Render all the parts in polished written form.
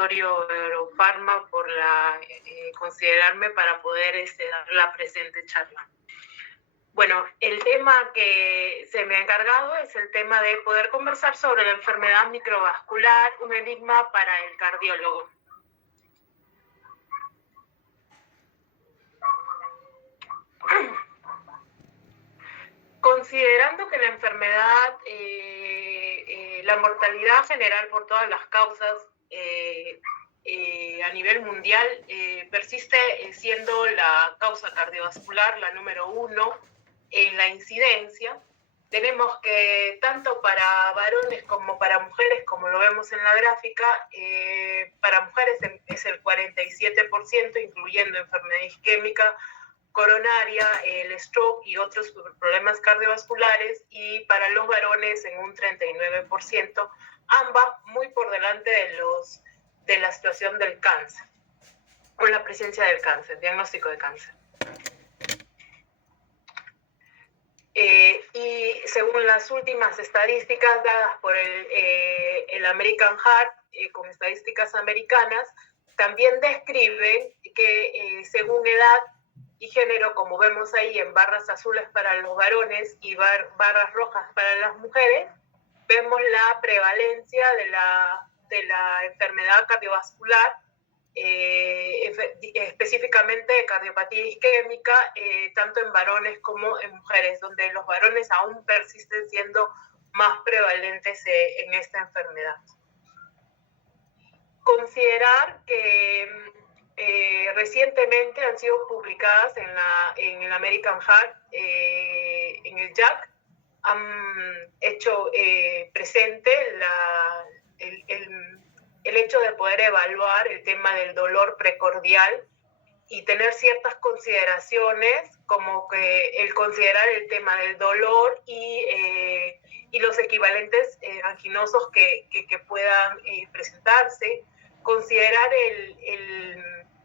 Laboratorio Eurofarma por considerarme para poder dar la presente charla. Bueno, el tema que se me ha encargado es el tema de poder conversar sobre la enfermedad microvascular, un enigma para el cardiólogo. Considerando que la enfermedad, la mortalidad general por todas las causas a nivel mundial persiste siendo la causa cardiovascular la número 1 en la incidencia, tenemos que tanto para varones como para mujeres, como lo vemos en la gráfica, para mujeres es el 47%, incluyendo enfermedad isquémica, coronaria, el stroke y otros problemas cardiovasculares, y para los varones en un 39%, ambas muy por delante de la situación del cáncer, o la presencia del cáncer, diagnóstico de cáncer. Y según las últimas estadísticas dadas por el American Heart, con estadísticas americanas, también describen que según edad y género, como vemos ahí en barras azules para los varones y barras rojas para las mujeres, vemos la prevalencia de la enfermedad cardiovascular, específicamente de cardiopatía isquémica, tanto en varones como en mujeres, donde los varones aún persisten siendo más prevalentes en esta enfermedad. Considerar que recientemente han sido publicadas en el American Heart, en el JACC, han hecho presente el hecho de poder evaluar el tema del dolor precordial y tener ciertas consideraciones, como que el considerar el tema del dolor y los equivalentes anginosos que puedan presentarse, considerar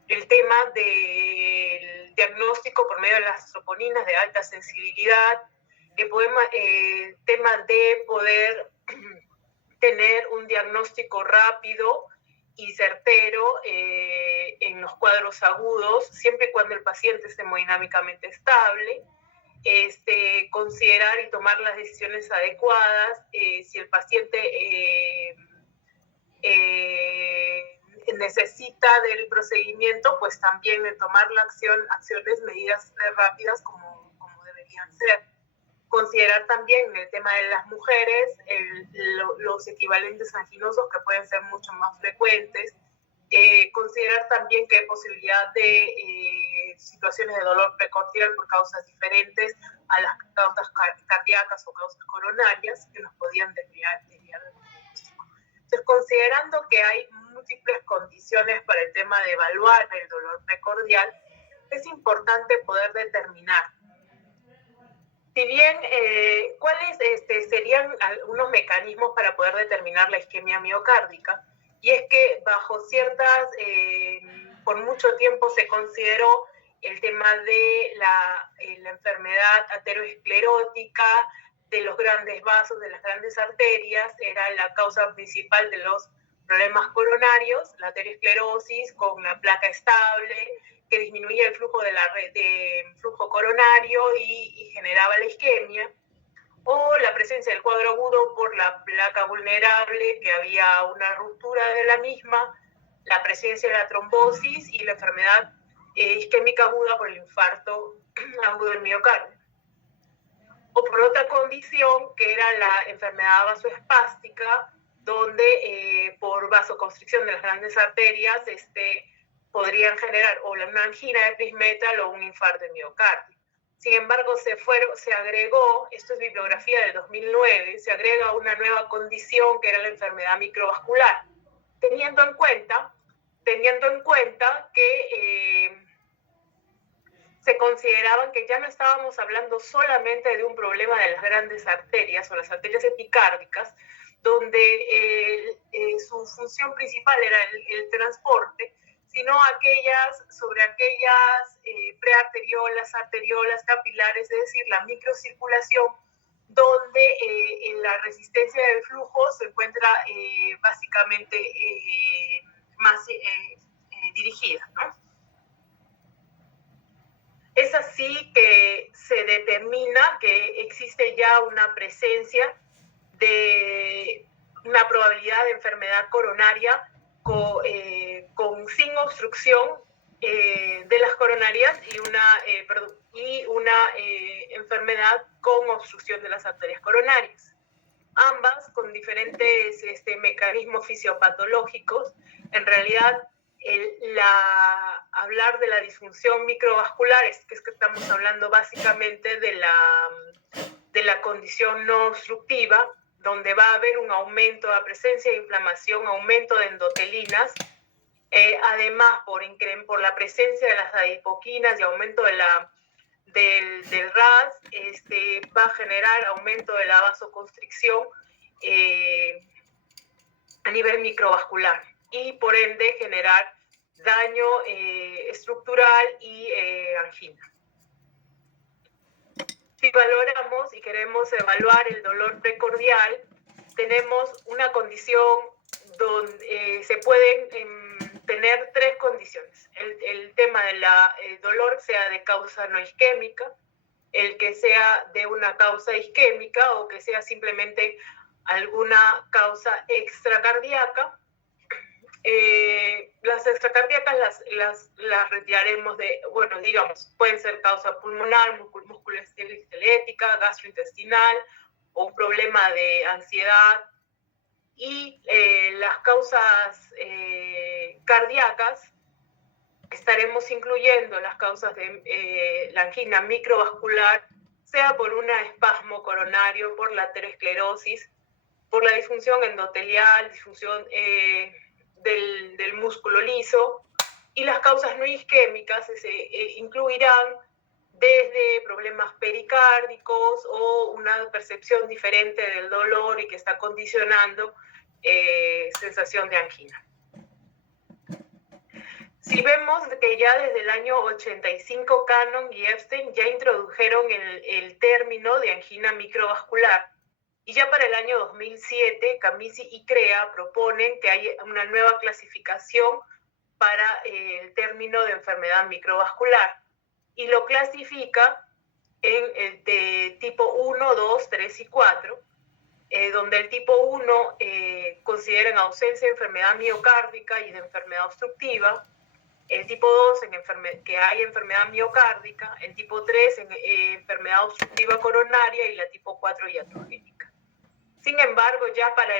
el tema del diagnóstico por medio de las troponinas de alta sensibilidad, tema de poder tener un diagnóstico rápido y certero en los cuadros agudos, siempre y cuando el paciente esté hemodinámicamente estable, considerar y tomar las decisiones adecuadas. Si el paciente necesita del procedimiento, pues también de tomar acciones, medidas rápidas como deberían ser. Considerar también el tema de las mujeres, los equivalentes anginosos que pueden ser mucho más frecuentes. Considerar también que hay posibilidad de situaciones de dolor precordial por causas diferentes a las causas cardíacas o causas coronarias que nos podían desviar del diagnóstico. Entonces, considerando que hay múltiples condiciones para el tema de evaluar el dolor precordial, es importante poder determinar, si bien, ¿cuáles serían algunos mecanismos para poder determinar la isquemia miocárdica? Y es que bajo por mucho tiempo se consideró el tema de la enfermedad aterosclerótica, de los grandes vasos, de las grandes arterias, era la causa principal de los problemas coronarios, la aterosclerosis con la placa estable, que disminuía el flujo flujo coronario y generaba la isquemia, o la presencia del cuadro agudo por la placa vulnerable, que había una ruptura de la misma, la presencia de la trombosis y la enfermedad isquémica aguda por el infarto agudo del miocardio. O por otra condición, que era la enfermedad vasoespástica, donde por vasoconstricción de las grandes arterias podrían generar o una angina de Prinzmetal o un infarto de miocardio. Sin embargo, se agregó, esto es bibliografía del 2009, se agrega una nueva condición que era la enfermedad microvascular, teniendo en cuenta que se consideraban que ya no estábamos hablando solamente de un problema de las grandes arterias o las arterias epicárdicas, donde su función principal era el transporte, sino sobre aquellas prearteriolas, arteriolas, capilares, es decir, la microcirculación, donde en la resistencia del flujo se encuentra básicamente más dirigidas, ¿no? Es así que se determina que existe ya una presencia de una probabilidad de enfermedad coronaria sin obstrucción de las coronarias y una enfermedad con obstrucción de las arterias coronarias. Ambas con diferentes mecanismos fisiopatológicos. En realidad, hablar de la disfunción microvascular es que estamos hablando básicamente de la condición no obstructiva, donde va a haber un aumento de la presencia de inflamación, aumento de endotelinas, además por la presencia de las adipoquinas y aumento del RAS, va a generar aumento de la vasoconstricción a nivel microvascular y por ende generar daño estructural y angina. Si valoramos y queremos evaluar el dolor precordial, tenemos una condición donde se pueden tener tres condiciones. El tema del dolor sea de causa no isquémica, el que sea de una causa isquémica o que sea simplemente alguna causa extracardíaca. Las extracardíacas las retiraremos pueden ser causa pulmonar, musculoesquelética, gastrointestinal o un problema de ansiedad. Y las causas cardíacas, estaremos incluyendo las causas de la angina microvascular, sea por un espasmo coronario, por la aterosclerosis, por la disfunción endotelial, disfunción del músculo liso, y las causas no isquémicas incluirán desde problemas pericárdicos o una percepción diferente del dolor y que está condicionando sensación de angina. Si vemos que ya desde el año 85 Cannon y Epstein ya introdujeron el término de angina microvascular, y ya para el año 2007 Camisi y CREA proponen que hay una nueva clasificación para el término de enfermedad microvascular y lo clasifica en de tipo 1, 2, 3 y 4, donde el tipo 1 consideran ausencia de enfermedad miocárdica y de enfermedad obstructiva, el tipo 2 que hay enfermedad miocárdica, el tipo 3 en enfermedad obstructiva coronaria y la tipo 4 iatrogénica. Sin embargo, ya para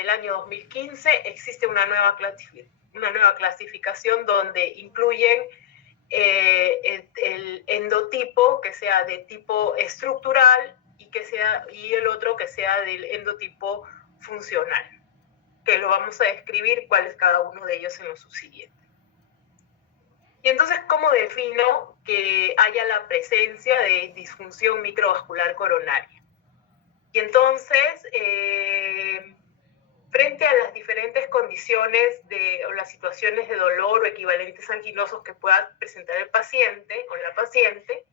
el año 2015 existe una nueva clasificación donde incluyen el endotipo que sea de tipo estructural y el otro que sea del endotipo funcional, que lo vamos a describir cuál es cada uno de ellos en lo subsiguiente. Y entonces, ¿cómo defino que haya la presencia de disfunción microvascular coronaria? Y entonces, frente a las diferentes condiciones o las situaciones de dolor o equivalentes anginosos que pueda presentar el paciente o la paciente,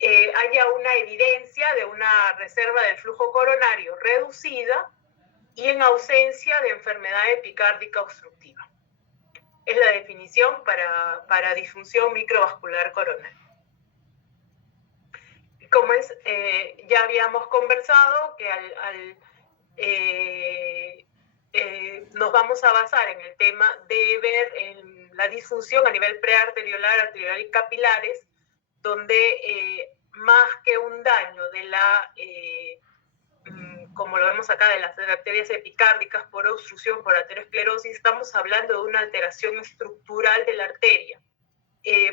haya una evidencia de una reserva del flujo coronario reducida y en ausencia de enfermedad epicárdica obstructiva. Es la definición para disfunción microvascular coronaria. Como ya habíamos conversado, que nos vamos a basar en el tema de ver en la disfunción a nivel prearteriolar, arteriolar y capilares, donde más que un daño como lo vemos acá, de las arterias epicárdicas por obstrucción, por aterosclerosis, estamos hablando de una alteración estructural de la arteria,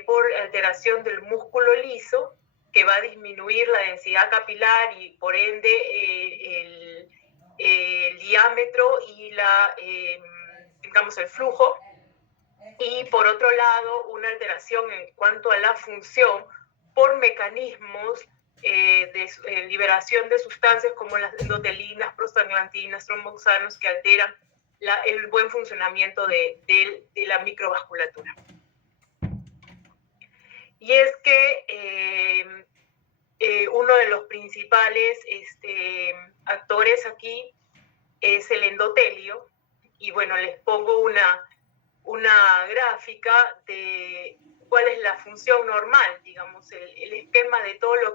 por alteración del músculo liso, que va a disminuir la densidad capilar y por ende el diámetro y el flujo. Y por otro lado, una alteración en cuanto a la función por mecanismos de liberación de sustancias como las endotelinas, prostaglandinas, tromboxanos, que alteran el buen funcionamiento de la microvasculatura. Y es que uno de los principales actores aquí es el endotelio, y bueno, les pongo una una gráfica de cuál es la función normal, digamos, el esquema de todo lo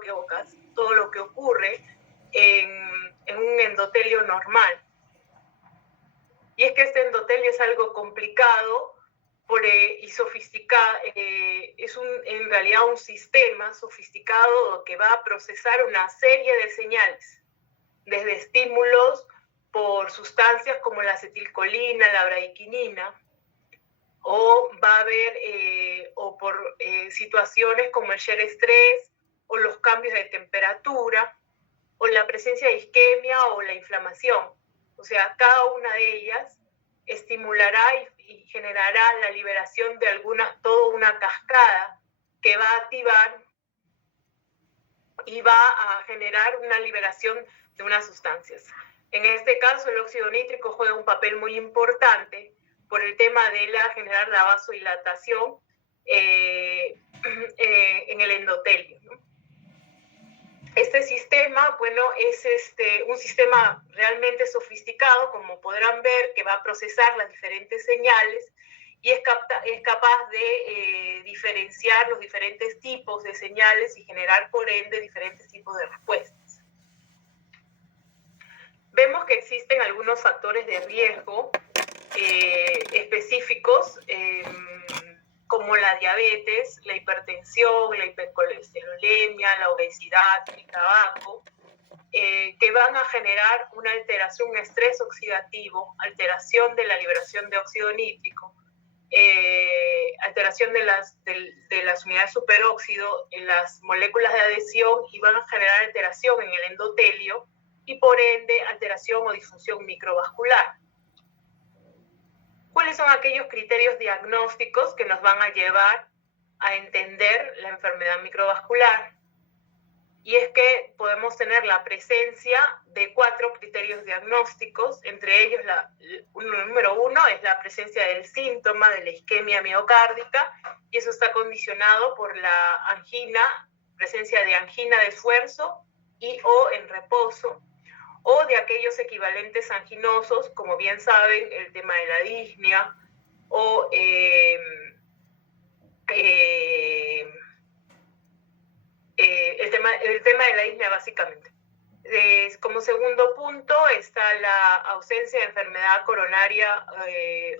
que ocurre en un endotelio normal. Y es que este endotelio es algo complicado y sofisticado, es en realidad un sistema sofisticado que va a procesar una serie de señales, desde estímulos por sustancias como la acetilcolina, la bradykinin, o va a haber, o por situaciones como el shear estrés, o los cambios de temperatura, o la presencia de isquemia o la inflamación. O sea, cada una de ellas estimulará y generará la liberación de toda una cascada que va a activar y va a generar una liberación de unas sustancias. En este caso, el óxido nítrico juega un papel muy importante por el tema de generar la vasodilatación en el endotelio, ¿no? Este sistema, bueno, es un sistema realmente sofisticado, como podrán ver, que va a procesar las diferentes señales y es capaz de diferenciar los diferentes tipos de señales y generar, por ende, diferentes tipos de respuestas. Vemos que existen algunos factores de riesgo específicos, como la diabetes, la hipertensión, la hipercolesterolemia, la obesidad, el tabaco, que van a generar una alteración, un estrés oxidativo, alteración de la liberación de óxido nítrico, alteración de las unidades superóxido en las moléculas de adhesión y van a generar alteración en el endotelio y por ende alteración o disfunción microvascular. ¿Cuáles son aquellos criterios diagnósticos que nos van a llevar a entender la enfermedad microvascular? Y es que podemos tener la presencia de 4 criterios diagnósticos, entre ellos número 1 es la presencia del síntoma de la isquemia miocárdica, y eso está condicionado por la presencia de angina de esfuerzo y o en reposo, o de aquellos equivalentes anginosos, como bien saben, el tema de la disnea, o el tema de la disnea básicamente. Como segundo punto está la ausencia de enfermedad coronaria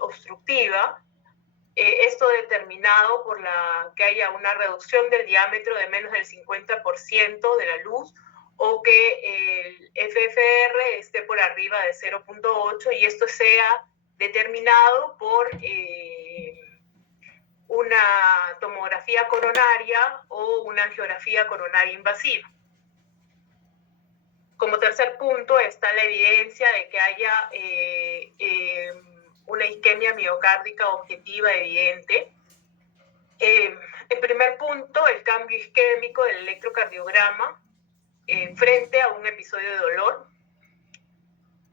obstructiva, esto determinado por que haya una reducción del diámetro de menos del 50% de la luz, o que el FFR esté por arriba de 0.8 y esto sea determinado por una tomografía coronaria o una angiografía coronaria invasiva. Como tercer punto está la evidencia de que haya una isquemia miocárdica objetiva evidente. En primer punto, el cambio isquémico del electrocardiograma frente a un episodio de dolor,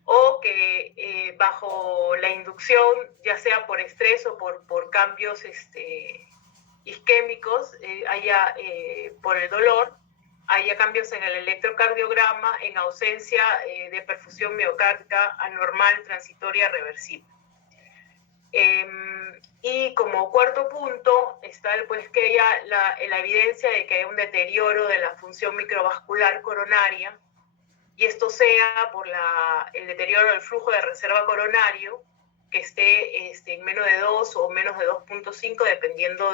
o que bajo la inducción, ya sea por estrés o por cambios isquémicos, por el dolor, haya cambios en el electrocardiograma en ausencia de perfusión miocárdica anormal, transitoria, reversible. Y como cuarto punto está pues que haya la evidencia de que hay un deterioro de la función microvascular coronaria, y esto sea por el deterioro del flujo de reserva coronario, que esté en menos de 2 o menos de 2.5, dependiendo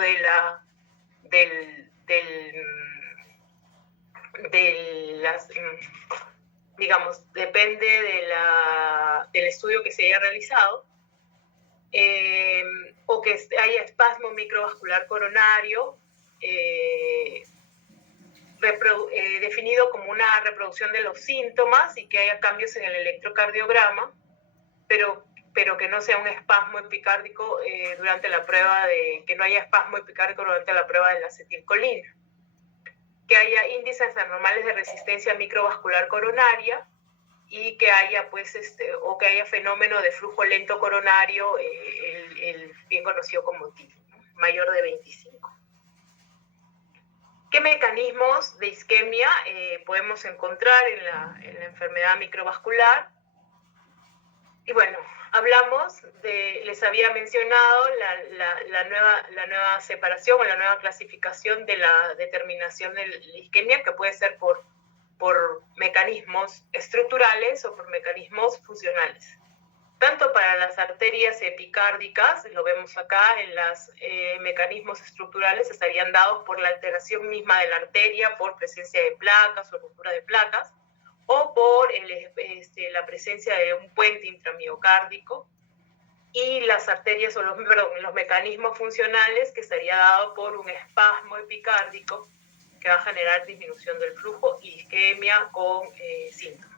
depende del estudio que se haya realizado, o que haya espasmo microvascular coronario, definido como una reproducción de los síntomas y que haya cambios en el electrocardiograma, pero que no sea un espasmo epicárdico durante la prueba que no haya espasmo epicárdico durante la prueba de la acetilcolina, que haya índices anormales de resistencia microvascular coronaria y que haya o que haya fenómeno de flujo lento coronario, el bien conocido como TIF, ¿no? Mayor de 25. ¿Qué mecanismos de isquemia podemos encontrar en la enfermedad microvascular? Y bueno, les había mencionado la nueva separación o la nueva clasificación de la determinación de la isquemia, que puede ser por mecanismos estructurales o por mecanismos funcionales. Tanto para las arterias epicárdicas, lo vemos acá, en los mecanismos estructurales estarían dados por la alteración misma de la arteria, por presencia de placas o ruptura de placas, o por la presencia de un puente intramiocárdico, y las arterias o los mecanismos funcionales, que estaría dado por un espasmo epicárdico que va a generar disminución del flujo y isquemia con síntomas.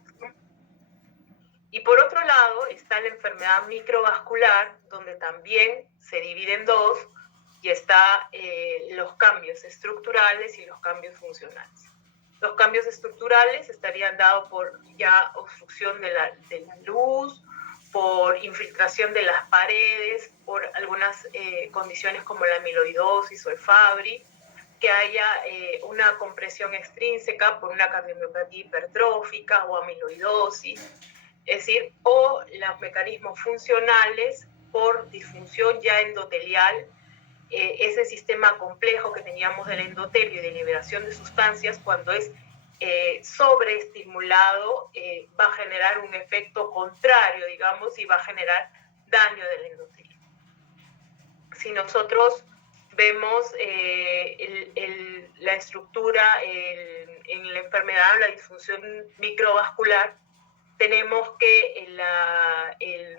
Y por otro lado está la enfermedad microvascular, donde también se divide en dos, y está los cambios estructurales y los cambios funcionales. Los cambios estructurales estarían dados por ya obstrucción de la luz, por infiltración de las paredes, por algunas condiciones como la amiloidosis o el Fabry, que haya una compresión extrínseca por una cardiomiopatía hipertrófica o amiloidosis, es decir, o los mecanismos funcionales por disfunción ya endotelial, ese sistema complejo que teníamos del endotelio y de liberación de sustancias, cuando es sobreestimulado, va a generar un efecto contrario, digamos, y va a generar daño del endotelio. Si nosotros vemos la estructura en la enfermedad, la disfunción microvascular, tenemos que el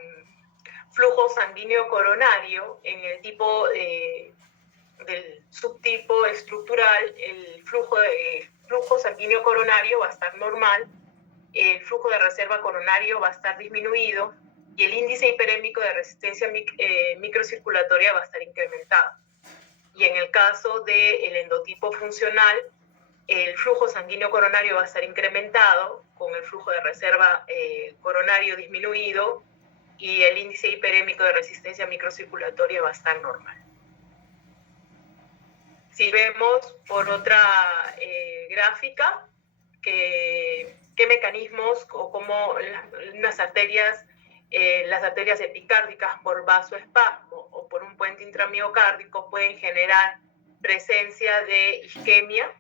flujo sanguíneo coronario, en el tipo del subtipo estructural, el flujo sanguíneo coronario va a estar normal, el flujo de reserva coronario va a estar disminuido y el índice hiperémico de resistencia microcirculatoria va a estar incrementado. Y en el caso del endotipo funcional, el flujo sanguíneo coronario va a estar incrementado con el flujo de reserva coronario disminuido, y el índice hiperémico de resistencia microcirculatoria va a estar normal. Si vemos por otra gráfica qué mecanismos o cómo las arterias epicárdicas por vasoespasmo o por un puente intramiocárdico pueden generar presencia de isquemia,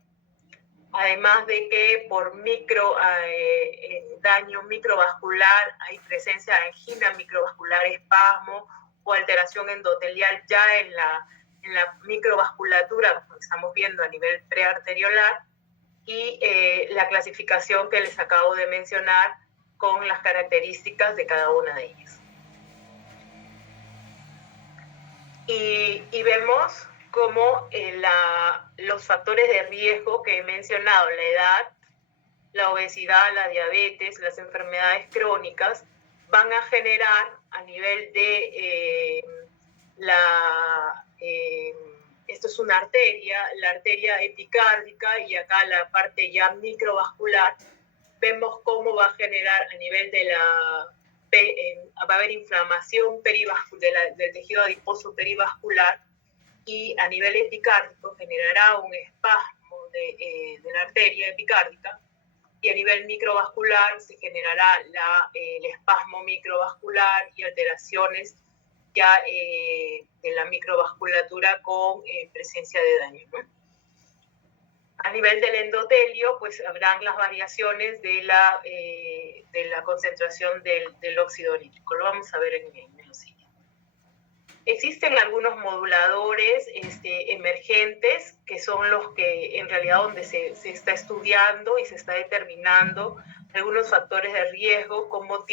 además de que por daño microvascular hay presencia de angina microvascular, espasmo o alteración endotelial ya en la microvasculatura, como estamos viendo a nivel prearteriolar, y la clasificación que les acabo de mencionar con las características de cada una de ellas. Y vemos cómo los factores de riesgo que he mencionado, la edad, la obesidad, la diabetes, las enfermedades crónicas, van a generar a nivel de esto es una arteria, la arteria epicárdica, y acá la parte ya microvascular, vemos cómo va a generar a nivel de va a haber inflamación del tejido adiposo perivascular, y a nivel epicárdico generará un espasmo de la arteria epicárdica, y a nivel microvascular se generará el espasmo microvascular y alteraciones ya de la microvasculatura con presencia de daño, ¿no? A nivel del endotelio, pues habrán las variaciones de la concentración del óxido nítrico. Lo vamos a ver en lo siguiente. Existen algunos moduladores emergentes, que son los que en realidad donde se está estudiando y se está determinando algunos factores de riesgo, cómo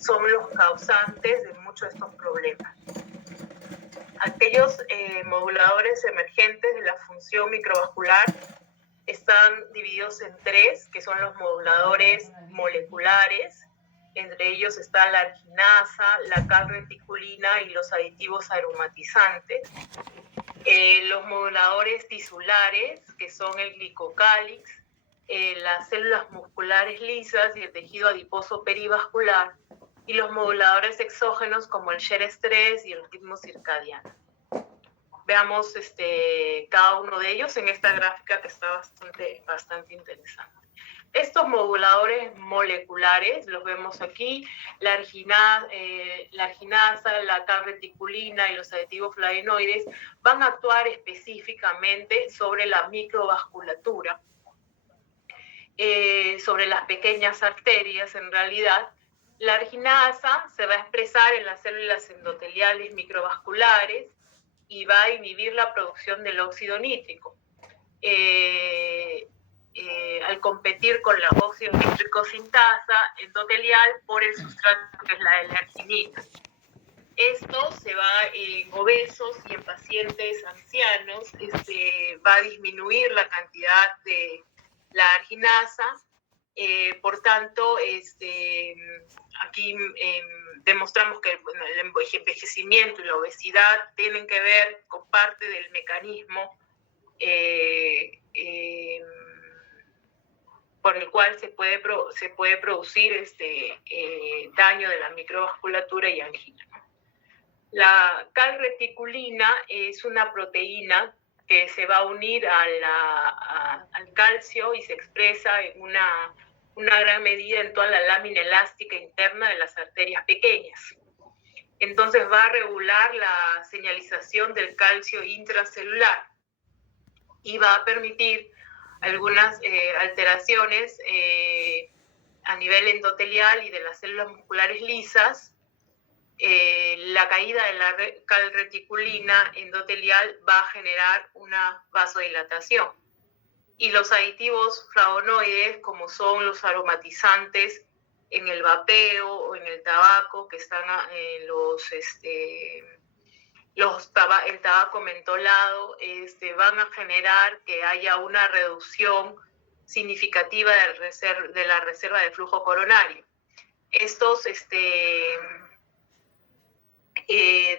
son los causantes de muchos de estos problemas. Aquellos moduladores emergentes de la función microvascular están divididos en tres, que son los moduladores moleculares. Entre ellos está la arginasa, la calreticulina y los aditivos aromatizantes. Los moduladores tisulares, que son el glicocálix, las células musculares lisas y el tejido adiposo perivascular, y los moduladores exógenos como el SHARE-3 y el ritmo circadiano. Veamos cada uno de ellos en esta gráfica que está bastante interesante. Estos moduladores moleculares, los vemos aquí, la arginasa, la calreticulina y los aditivos flavonoides van a actuar específicamente sobre la microvasculatura, sobre las pequeñas arterias en realidad. La arginasa se va a expresar en las células endoteliales microvasculares y va a inhibir la producción del óxido nítrico. Al competir con la óxido nítrico sintasa endotelial por el sustrato que es la L-arginina. Esto se va en obesos y en pacientes ancianos, va a disminuir la cantidad de la arginasa. Por tanto, aquí demostramos que el envejecimiento y la obesidad tienen que ver con parte del mecanismo por el cual se puede producir daño de la microvasculatura y angina. La calreticulina es una proteína que se va a unir al calcio y se expresa en una gran medida en toda la lámina elástica interna de las arterias pequeñas. Entonces va a regular la señalización del calcio intracelular y va a permitir algunas alteraciones a nivel endotelial y de las células musculares lisas. La caída de la calreticulina endotelial va a generar una vasodilatación. Y los aditivos flavonoides, como son los aromatizantes en el vapeo o en el tabaco, que están el tabaco mentolado, van a generar que haya una reducción significativa de la reserva de flujo coronario. Estos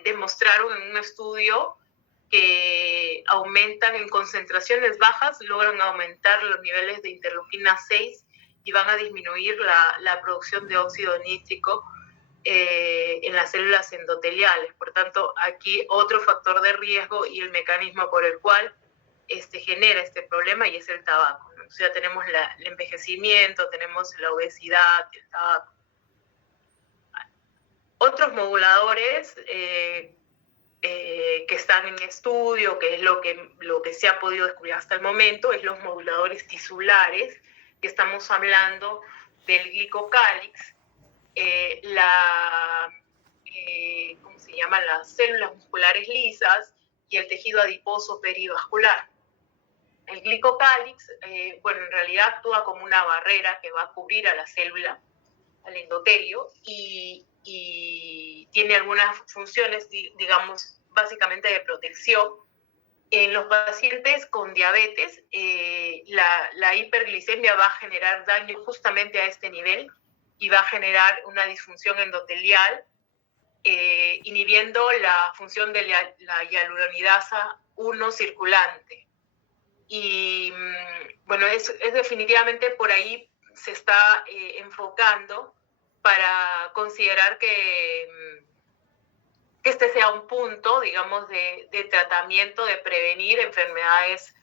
demostraron en un estudio que aumentan en concentraciones bajas, logran aumentar los niveles de interleuquina 6 y van a disminuir la producción de óxido nítrico en las células endoteliales. Por tanto, aquí otro factor de riesgo y el mecanismo por el cual genera este problema y es el tabaco, ¿no? O sea, tenemos el envejecimiento, tenemos la obesidad, el tabaco. Otros moduladores que están en estudio, que es lo que se ha podido descubrir hasta el momento, es los moduladores tisulares, que estamos hablando del glicocálix, ¿cómo se llama? Las células musculares lisas y el tejido adiposo perivascular. El glicocálix, en realidad actúa como una barrera que va a cubrir a la célula, al endotelio, y tiene algunas funciones, digamos, básicamente de protección. En los pacientes con diabetes, la hiperglicemia va a generar daño justamente a este nivel y va a generar una disfunción endotelial, inhibiendo la función de la hialuronidasa 1 circulante. Y es definitivamente por ahí se está enfocando para considerar que este sea un punto, digamos, de tratamiento, de prevenir enfermedades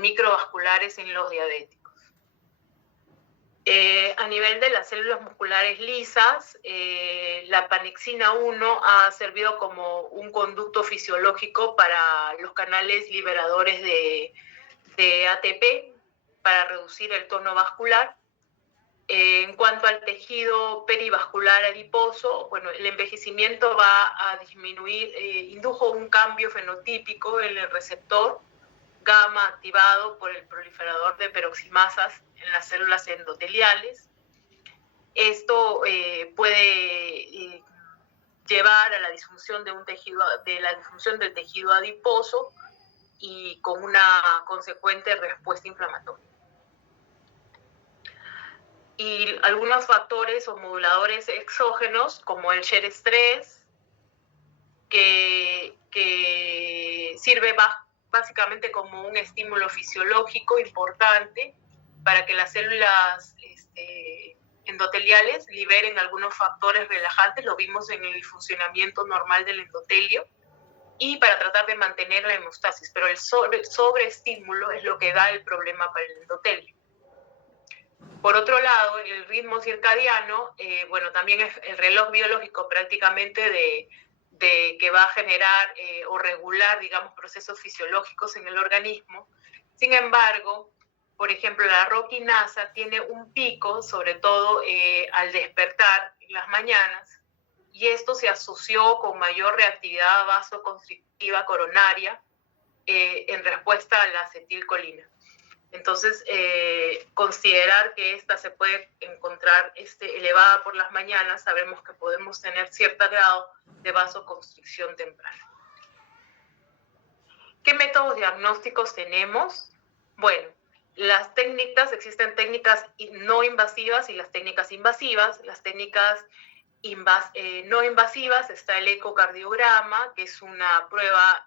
microvasculares en los diabéticos. A nivel de las células musculares lisas, la panexina 1 ha servido como un conducto fisiológico para los canales liberadores de ATP para reducir el tono vascular. En cuanto al tejido perivascular adiposo, el envejecimiento va a disminuir, indujo un cambio fenotípico en el receptor gamma activado por el proliferador de peroximasas en las células endoteliales. Esto puede llevar a la disfunción del tejido adiposo y con una consecuente respuesta inflamatoria. Y algunos factores o moduladores exógenos, como el share estrés, que sirve básicamente como un estímulo fisiológico importante para que las células endoteliales liberen algunos factores relajantes, lo vimos en el funcionamiento normal del endotelio, y para tratar de mantener la hemostasis, pero el sobreestímulo es lo que da el problema para el endotelio. Por otro lado, el ritmo circadiano, bueno, también es el reloj biológico prácticamente de que va a generar o regular, digamos, procesos fisiológicos en el organismo. Sin embargo, por ejemplo, la roquinasa tiene un pico, sobre todo al despertar en las mañanas, y esto se asoció con mayor reactividad vasoconstrictiva coronaria en respuesta a la acetilcolina. Entonces, considerar que esta se puede encontrar elevada por las mañanas, sabemos que podemos tener cierto grado de vasoconstricción temprana. ¿Qué métodos diagnósticos tenemos? Bueno, las técnicas, existen técnicas no invasivas y las técnicas invasivas. Las técnicas no invasivas está el ecocardiograma, que es una prueba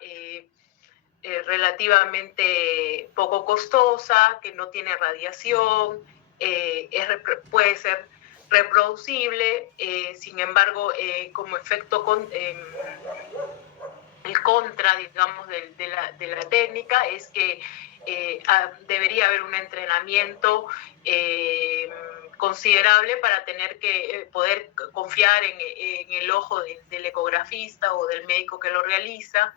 relativamente poco costosa, que no tiene radiación, puede ser reproducible, sin embargo, como efecto el contra, digamos, de la técnica es que debería haber un entrenamiento considerable para tener que poder confiar en el ojo del ecografista o del médico que lo realiza.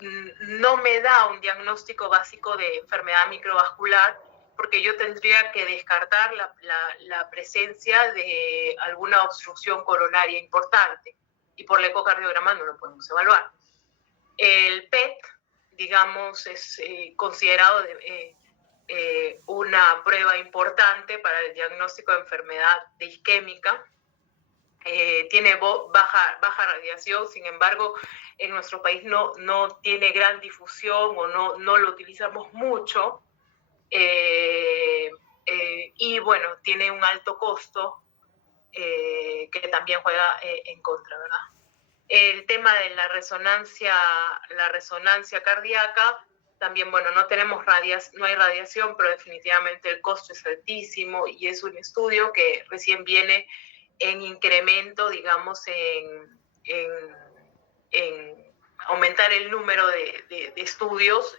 No me da un diagnóstico básico de enfermedad microvascular porque yo tendría que descartar la presencia de alguna obstrucción coronaria importante y por el ecocardiograma no lo podemos evaluar. El PET, digamos, es considerado una prueba importante para el diagnóstico de enfermedad isquémica. Tiene baja radiación, sin embargo, en nuestro país no tiene gran difusión o no lo utilizamos mucho. Y bueno, tiene un alto costo que también juega en contra, ¿verdad? El tema de la resonancia cardíaca, también, bueno, no hay radiación, pero definitivamente el costo es altísimo y es un estudio que recién viene en incremento, digamos, en aumentar el número de estudios,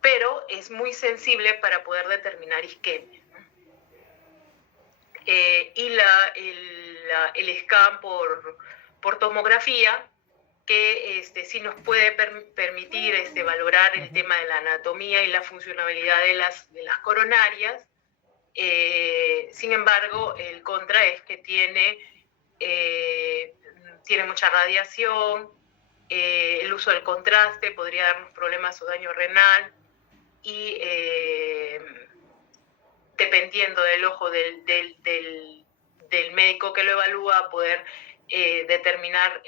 pero es muy sensible para poder determinar isquemia. Y el scan por tomografía, que sí nos puede permitir valorar el tema de la anatomía y la funcionabilidad de las coronarias. Sin embargo, el contra es que tiene mucha radiación, el uso del contraste podría darnos problemas o daño renal y dependiendo del ojo del médico que lo evalúa, poder determinar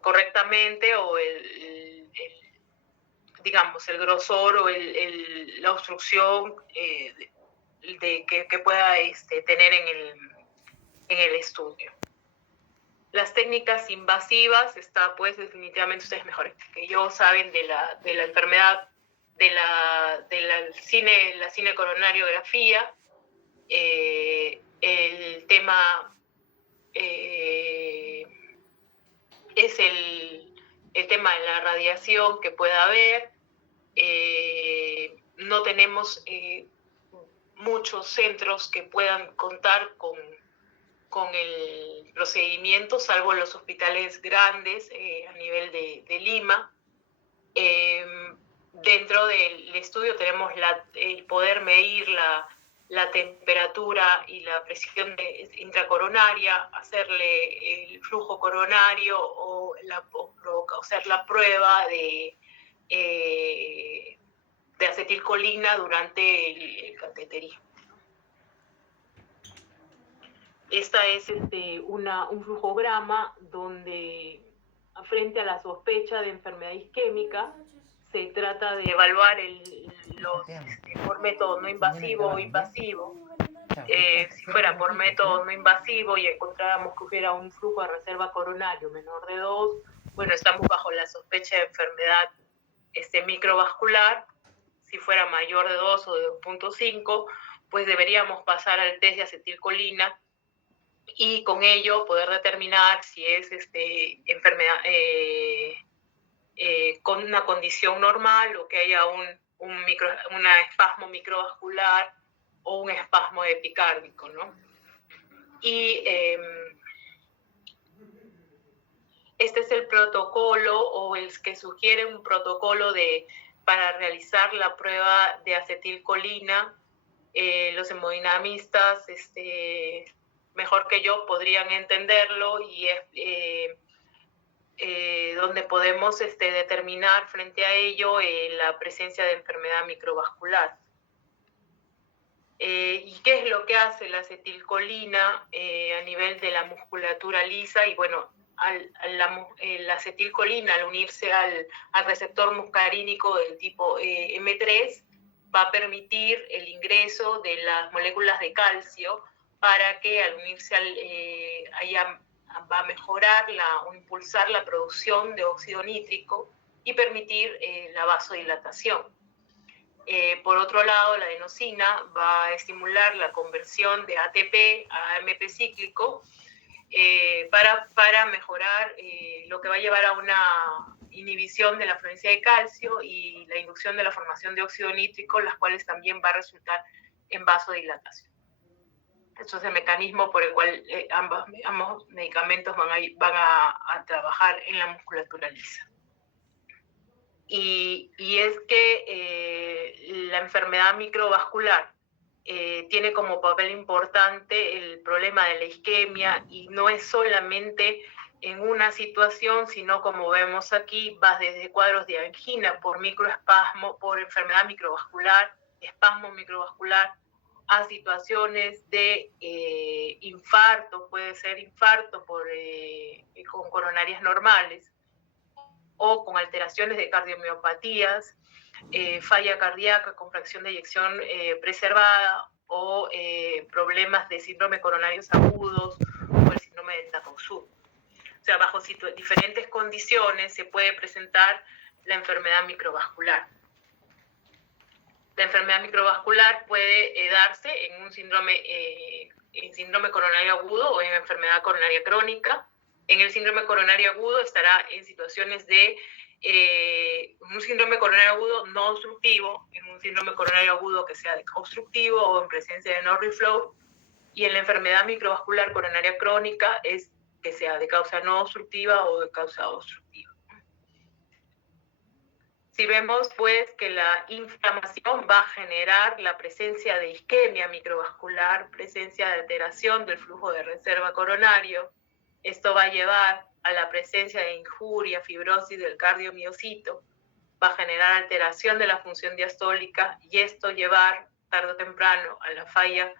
correctamente o digamos, el grosor o la obstrucción que pueda tener en el estudio. Las técnicas invasivas, pues definitivamente ustedes mejores que yo saben de la enfermedad de la cinecoronariografía. El tema es el tema de la radiación que pueda haber. No tenemos muchos centros que puedan contar con el procedimiento, salvo los hospitales grandes a nivel de Lima. Dentro del estudio tenemos el poder medir la temperatura y la presión intracoronaria, hacerle el flujo coronario o hacer la prueba de acetilcolina durante el cateterismo. Esta es un flujograma donde, frente a la sospecha de enfermedad isquémica, se trata de evaluar por método no invasivo o invasivo. Si fuera por método no invasivo y encontráramos que hubiera un flujo de reserva coronario menor de 2, bueno, estamos bajo la sospecha de enfermedad microvascular. Si fuera mayor de 2 o de 2.5, pues deberíamos pasar al test de acetilcolina y con ello poder determinar si es enfermedad con una condición normal o que haya un espasmo microvascular o un espasmo epicárdico, ¿no? Y este es el protocolo o el que sugiere un protocolo para realizar la prueba de acetilcolina. Los hemodinamistas, mejor que yo, podrían entenderlo y es donde podemos determinar frente a ello la presencia de enfermedad microvascular. ¿Y qué es lo que hace la acetilcolina a nivel de la musculatura lisa? Y bueno, la acetilcolina, al unirse al receptor muscarínico del tipo M3, va a permitir el ingreso de las moléculas de calcio para que al unirse va a mejorar o impulsar la producción de óxido nítrico y permitir la vasodilatación. Por otro lado, la adenosina va a estimular la conversión de ATP a AMP cíclico para mejorar lo que va a llevar a una inhibición de la fluencia de calcio y la inducción de la formación de óxido nítrico, las cuales también va a resultar en vasodilatación. Eso es el mecanismo por el cual ambos medicamentos van a trabajar en la musculatura lisa. Y es que la enfermedad microvascular tiene como papel importante el problema de la isquemia y no es solamente en una situación, sino como vemos aquí, va desde cuadros de angina por microespasmo, por enfermedad microvascular, espasmo microvascular, a situaciones de infarto, puede ser infarto con coronarias normales, o con alteraciones de cardiomiopatías, falla cardíaca con fracción de eyección preservada o problemas de síndrome coronarios agudos o el síndrome de Takotsubo. O sea, bajo diferentes condiciones se puede presentar la enfermedad microvascular. La enfermedad microvascular puede darse en un síndrome coronario agudo o en enfermedad coronaria crónica. En el síndrome coronario agudo estará en situaciones de un síndrome coronario agudo no obstructivo, en un síndrome coronario agudo que sea obstructivo o en presencia de no reflow, y en la enfermedad microvascular coronaria crónica es que sea de causa no obstructiva o de causa obstructiva. Si vemos pues que la inflamación va a generar la presencia de isquemia microvascular, presencia de alteración del flujo de reserva coronario, esto va a llevar a la presencia de injuria, fibrosis del cardiomiocito, va a generar alteración de la función diastólica y esto llevar tarde o temprano a la falla,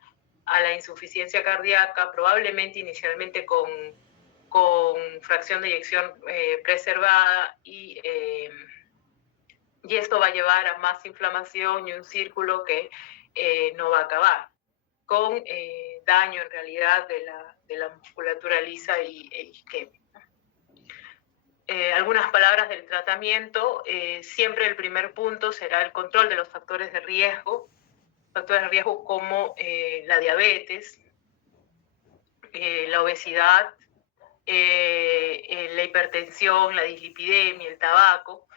a la insuficiencia cardíaca, probablemente inicialmente con fracción de eyección preservada y esto va a llevar a más inflamación y un círculo que no va a acabar, con daño en realidad de la musculatura lisa e isquemia. Algunas palabras del tratamiento. Siempre el primer punto será el control de los factores de riesgo como la diabetes, la obesidad, la hipertensión, la dislipidemia, el tabaco,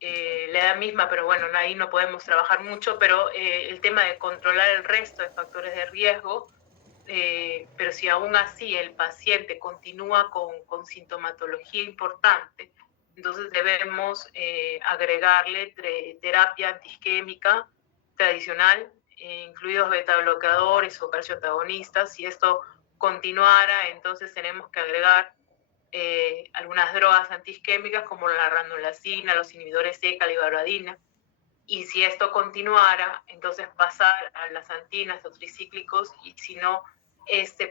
la edad misma, pero bueno, ahí no podemos trabajar mucho, pero el tema de controlar el resto de factores de riesgo, pero si aún así el paciente continúa con sintomatología importante, entonces debemos agregarle terapia antiisquémica tradicional, incluidos betabloqueadores o calcioantagonistas. Si esto continuara, entonces tenemos que agregar algunas drogas antiisquémicas como la ranolacina, los inhibidores de calibaradina. Y si esto continuara, entonces pasar a las antinas o tricíclicos, y si no,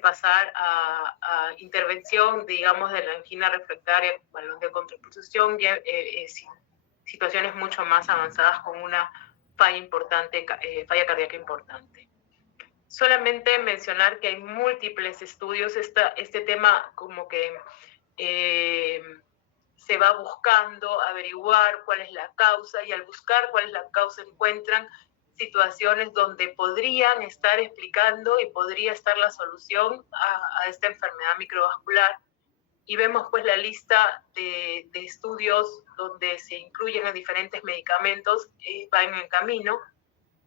pasar a intervención, digamos, de la angina refractaria, balón de contraposición, situaciones mucho más avanzadas con una falla cardíaca importante. Solamente mencionar que hay múltiples estudios, este tema como que se va buscando averiguar cuál es la causa, y al buscar cuál es la causa encuentran situaciones donde podrían estar explicando y podría estar la solución a esta enfermedad microvascular. Y vemos pues la lista de estudios donde se incluyen a diferentes medicamentos, van en camino,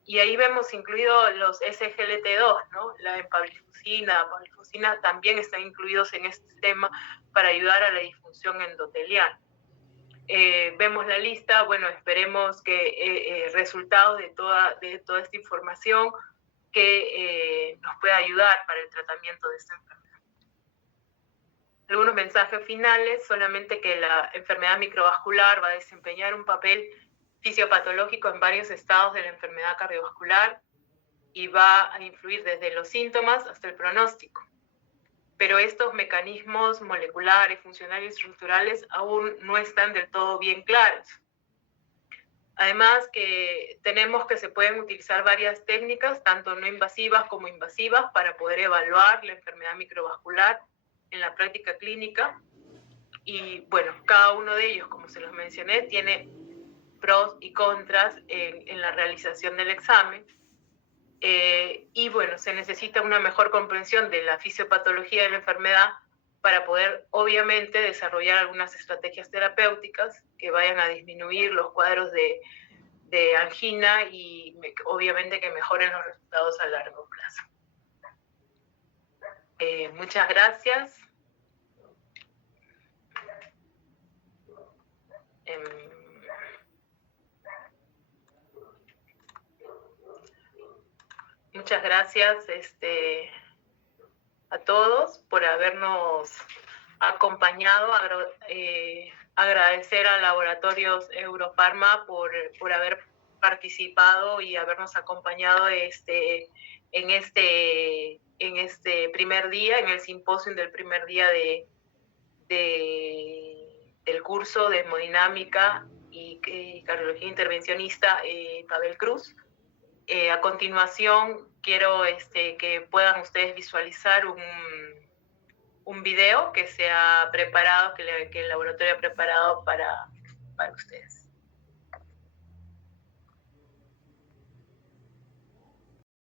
y ahí vemos incluidos los SGLT2, ¿no? La empagliflozina, también están incluidos en este tema para ayudar a la disfunción endotelial. Vemos la lista, bueno, esperemos que resultados de toda esta información que nos pueda ayudar para el tratamiento de esta enfermedad. Algunos mensajes finales, solamente que la enfermedad microvascular va a desempeñar un papel fisiopatológico en varios estados de la enfermedad cardiovascular y va a influir desde los síntomas hasta el pronóstico. Pero estos mecanismos moleculares, funcionales y estructurales aún no están del todo bien claros. Además que tenemos que se pueden utilizar varias técnicas, tanto no invasivas como invasivas, para poder evaluar la enfermedad microvascular en la práctica clínica. Y bueno, cada uno de ellos, como se los mencioné, tiene pros y contras en la realización del examen. Y bueno, se necesita una mejor comprensión de la fisiopatología de la enfermedad para poder, obviamente, desarrollar algunas estrategias terapéuticas que vayan a disminuir los cuadros de angina y obviamente que mejoren los resultados a largo plazo. Muchas gracias. Muchas gracias a todos por habernos acompañado. Agradecer a Laboratorios Eurofarma por haber participado y habernos acompañado en este primer día, en el simposio del primer día del curso de hemodinámica y cardiología intervencionista Pavel Cruz. A continuación, quiero que puedan ustedes visualizar un video que se ha preparado, que el laboratorio ha preparado para ustedes.